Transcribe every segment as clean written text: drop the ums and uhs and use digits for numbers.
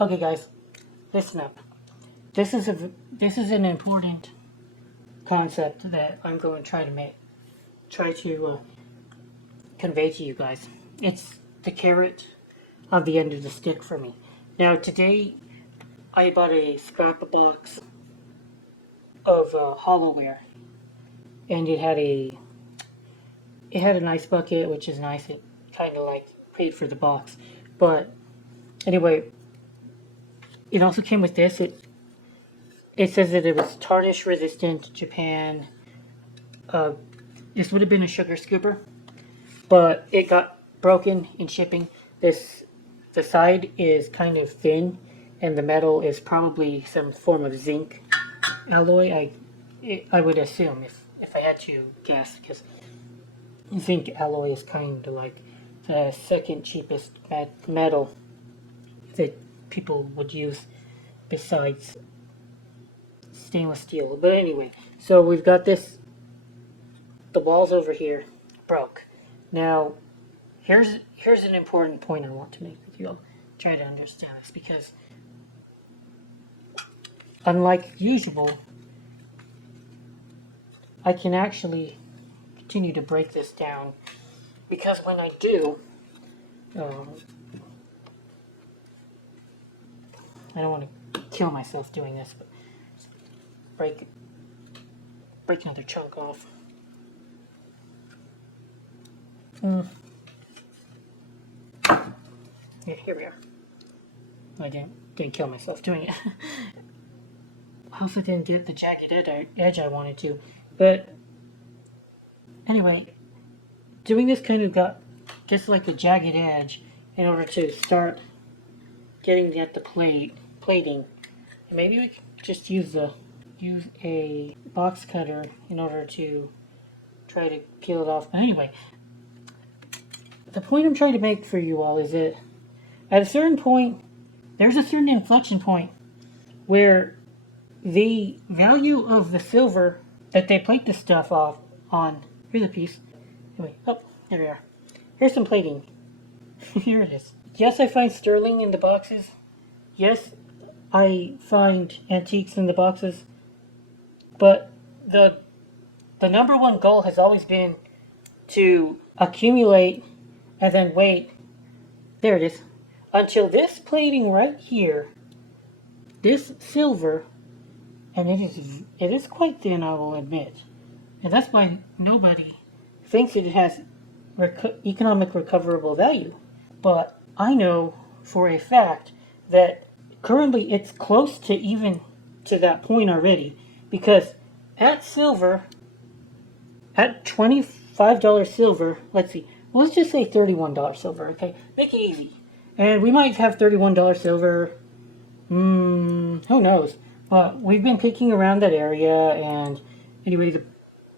Okay, guys, listen up. This is an important concept that I'm going to try to convey to you guys. It's the carrot on the end of the stick for me. Now, today I bought a scrap box of hollowware, and it had a nice bucket, which is nice. It kind of like paid for the box, but anyway, it also came with this. It says that it was tarnish resistant, Japan. This would have been a sugar scooper, but it got broken in shipping. The side is kind of thin, and the metal is probably some form of zinc alloy. I would assume, if I had to guess, because zinc alloy is kind of like the second cheapest metal that people would use besides stainless steel. But anyway, so we've got this. The walls over here broke. Now, here's an important point I want to make with you. I'll try to understand this, because unlike usual, I can actually continue to break this down, because when I do, I don't want to kill myself doing this, but break another chunk off. Yeah, here we are. I didn't kill myself doing it. I also didn't get the jagged edge I wanted to. But anyway, doing this kind of got just like a jagged edge in order to start getting at the plating. And maybe we could just use a box cutter in order to try to peel it off. But anyway, the point I'm trying to make for you all is that at a certain point, there's a certain inflection point where the value of the silver that they plate the stuff off on. Here's a piece. Anyway, oh, there we are. Here's some plating. Here it is. Yes, I find sterling in the boxes. Yes, I find antiques in the boxes. But the number one goal has always been to accumulate and then wait. There it is. Until this plating right here, this silver, and it is quite thin, I will admit, and that's why nobody thinks it has economic recoverable value. But I know for a fact that currently it's close to even to that point already, because at silver, at $25 silver, let's see, let's just say $31 silver, okay? Make it easy. And we might have $31 silver, who knows? But we've been picking around that area, and anyway,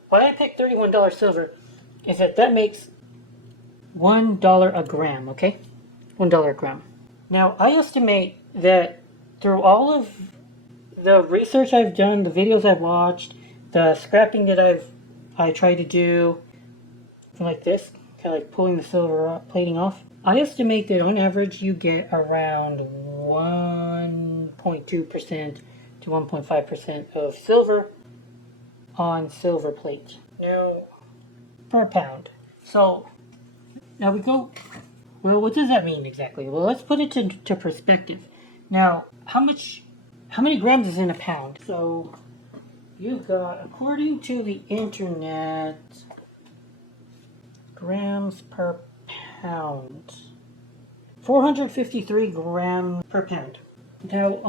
why I picked $31 silver is that makes $1 a gram, okay? $1 a gram. Now, I estimate that through all of the research I've done, the videos I've watched, the scrapping that I try to do, like this, kind of like pulling the silver plating off, I estimate that on average you get around 1.2% to 1.5% of silver on silver plate. Now, per pound. So, now we go, well, what does that mean exactly? Well, let's put it to perspective. Now, how many grams is in a pound? So, you've got, according to the internet, grams per pound. 453 grams per pound. Now,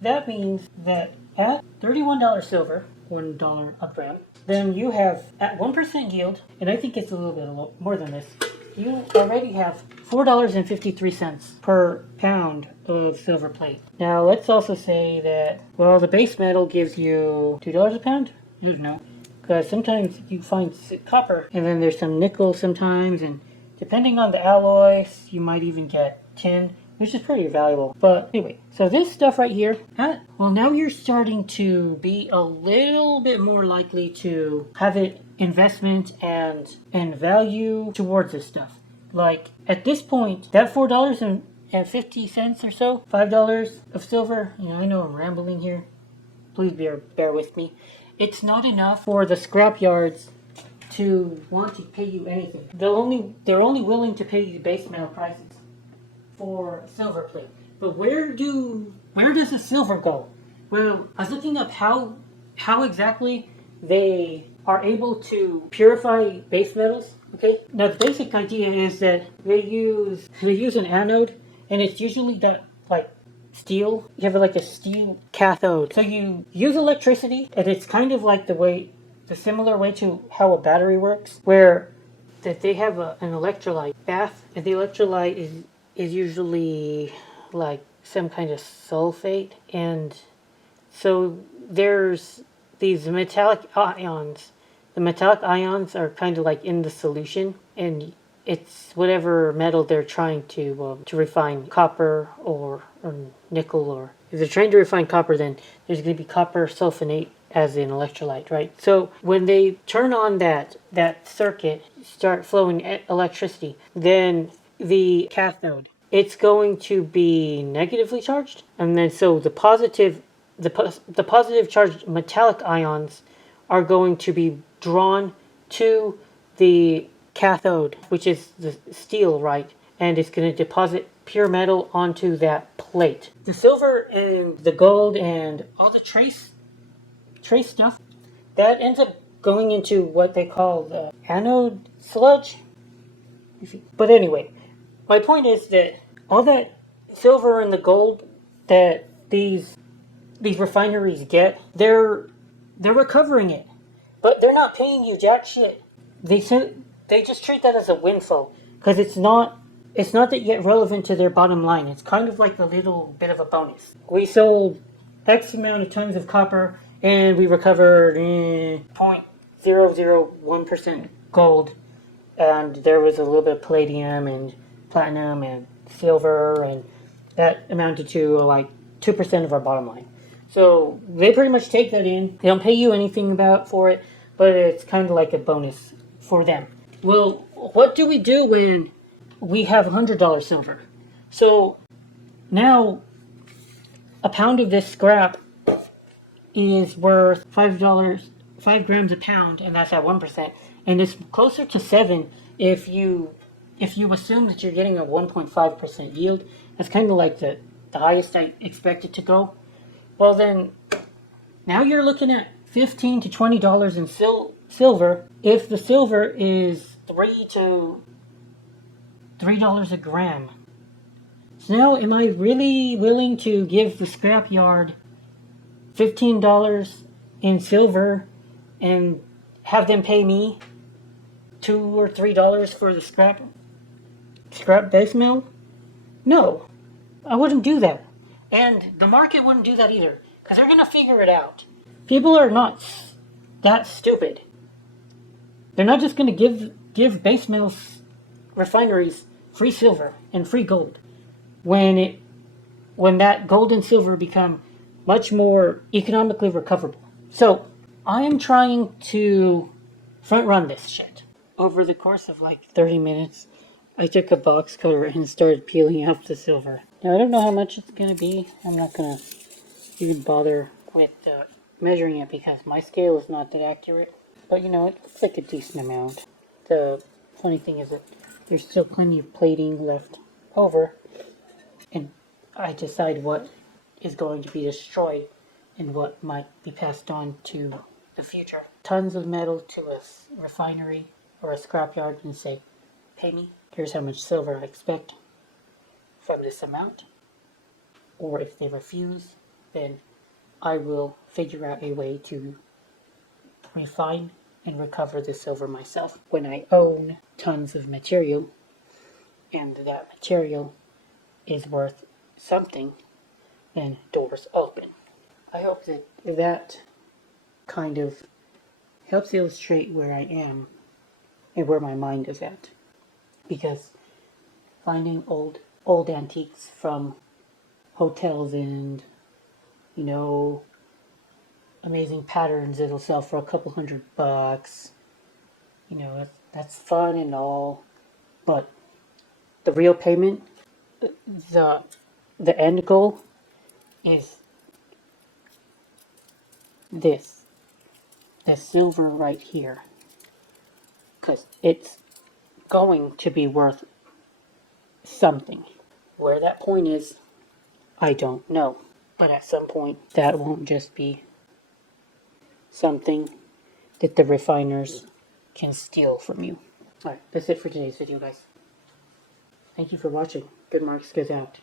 that means that at $31 silver, $1 a gram, then you have, at 1% yield, and I think it's a little bit more than this, you already have $4.53 per pound of silver plate. Now, let's also say that, well, the base metal gives you $2 a pound? I don't know. Because sometimes you find copper, and then there's some nickel sometimes, and depending on the alloys, you might even get tin, which is pretty valuable. But anyway, so this stuff right here, well, now you're starting to be a little bit more likely to have it investment and value towards this stuff. Like, at this point, that $4 $5.50 or so, $5 of silver. I know I'm rambling here. Please bear with me. It's not enough for the scrapyards to want to pay you anything. They're only willing to pay you base metal prices for silver plate. But where does the silver go? Well, I was looking up how exactly they are able to purify base metals. Okay. Now the basic idea is that they use an anode, and it's usually that like steel. You have like a steel cathode. So you use electricity, and it's kind of like the similar way to how a battery works, where that they have an electrolyte bath, and the electrolyte is usually like some kind of sulfate, and so there's these metallic ions. The metallic ions are kind of like in the solution, and it's whatever metal they're trying to refine, copper or nickel, or if they're trying to refine copper, then there's going to be copper sulfonate as an electrolyte, right? So when they turn on that circuit, start flowing electricity, then the cathode, it's going to be negatively charged, and then so the positive charged metallic ions are going to be drawn to the cathode, which is the steel, right? And it's going to deposit pure metal onto that plate. The silver and the gold and all the trace stuff, that ends up going into what they call the anode sludge. But anyway, my point is that all that silver and the gold that these refineries get, they're recovering it, but they're not paying you jack shit. They just treat that as a windfall, because it's not yet relevant to their bottom line. It's kind of like a little bit of a bonus. We sold X amount of tons of copper, and we recovered 0.001% gold, and there was a little bit of palladium and platinum and silver, and that amounted to like 2% of our bottom line. So they pretty much take that in. They don't pay you anything for it, but it's kind of like a bonus for them. Well, what do we do when we have $100 silver? So now a pound of this scrap is worth $5 grams a pound, and that's at 1%. And it's closer to 7 if you assume that you're getting a 1.5% yield. That's kind of like the highest I expect it to go. Well, then now you're looking at $15 to $20 in silver. If the silver is $3 a gram. So now, am I really willing to give the scrapyard $15 in silver and have them pay me $2 or $3 for the scrap base metal? No, I wouldn't do that. And the market wouldn't do that either, because they're going to figure it out. People are not that stupid. They're not just going to give base metal refineries free silver and free gold when that gold and silver become much more economically recoverable. So I am trying to front run this shit. Over the course of like 30 minutes, I took a box cutter and started peeling off the silver. Now I don't know how much it's going to be. I'm not going to even bother with measuring it because my scale is not that accurate. But it looks like a decent amount. The funny thing is that there's still plenty of plating left over. And I decide what is going to be destroyed and what might be passed on to the future. Tons of metal to a refinery or a scrapyard and say, pay me. Here's how much silver I expect from this amount. Or if they refuse, then I will figure out a way to refine and recover the silver myself. When I own tons of material, and that material is worth something, then doors open. I hope that kind of helps illustrate where I am and where my mind is at. Because finding old antiques from hotels and, amazing patterns that'll sell for a couple $100, that's fun and all, but the real payment the end goal is this silver right here, because it's going to be worth something. Where that point is, I don't know. But at some point, that won't just be something that the refiners can steal from you. Alright, that's it for today's video, guys. Thank you for watching. Good Marks goes out.